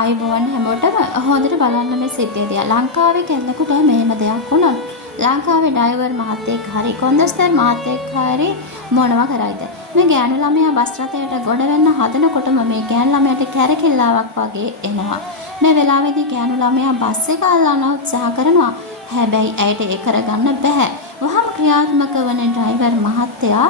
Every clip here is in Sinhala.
ආයුබෝවන් හැමෝටම හොඳට බලන්න මේ සිද්ධියදී. ලංකාවේ කෙනෙකුට මෙහෙම දෙයක් වුණොත් ලංකාවේ ඩ්‍රයිවර් මහත්තයෙක් හරි කොන්දස්තර මහත්තයෙක් හරි මොනවා කරයිද? මේ ගෑනු ළමයා බස් රථයට ගොඩ වෙන්න හදනකොටම මේ ගෑනු ළමයාට කැරකිල්ලාවක් වගේ එනවා. මේ වෙලාවේදී ගෑනු ළමයා බස් එක අල්ලන්න උත්සාහ කරනවා. හැබැයි ඇයට ඒ කරගන්න බෑ. වහම ක්‍රියාත්මක වන ඩ්‍රයිවර් මහත්තයා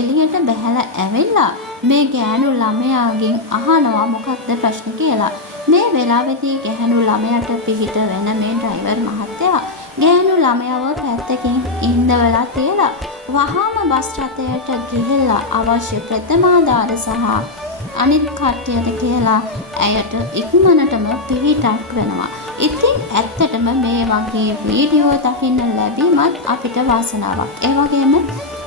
එළියට බහැලා ඇවිල්ලා මේ ගෑනු ළමයාගෙන් අහනවා මොකක්ද ප්‍රශ්නේ කියලා. මේ වෙලාවේදී ගැහැණු ළමයාට පිහිට වෙන මේ ඩ්‍රයිවර් මහත්තයා ගැහැණු ළමයාව පැත්තකින් ඉඳවලා තියලා වහාම බස් රථයට ගිහිල්ලා අවශ්‍ය ප්‍රථමාධාර සහ අනිත් කට්ටියට කියලා ඇයට ඉක්මනටම පිහිටක් වෙනවා. ඉතින් ඇත්තටම මේ වගේ වීඩියෝ දකින්න ලැබීමත් අපිට වාසනාවක්. ඒ වගේම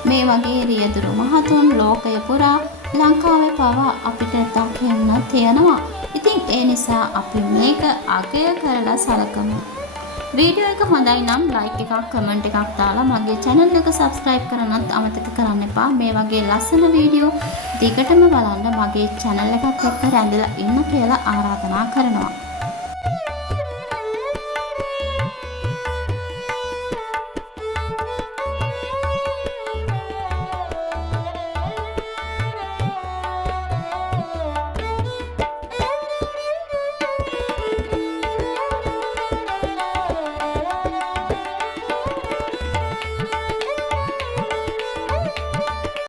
මේ වගේ රියදුරු මහතුන් ලෝකය පුරා ලංකාවේ පවා අපිට දකින්න තියෙනවා. ඉතින් ඒ නිසා අපි මේක අගය කරලා සලකමු. වීඩියෝ එක හොඳයි නම් ලයික් එකක් කමෙන්ට් එකක් දාලා මගේ channel එක subscribe කරන්නත් අමතක කරන්න එපා. මේ වගේ ලස්සන වීඩියෝ දිගටම බලන්න මගේ channel එකත් එක්ක රැඳිලා ඉන්න කියලා ආරාධනා කරනවා.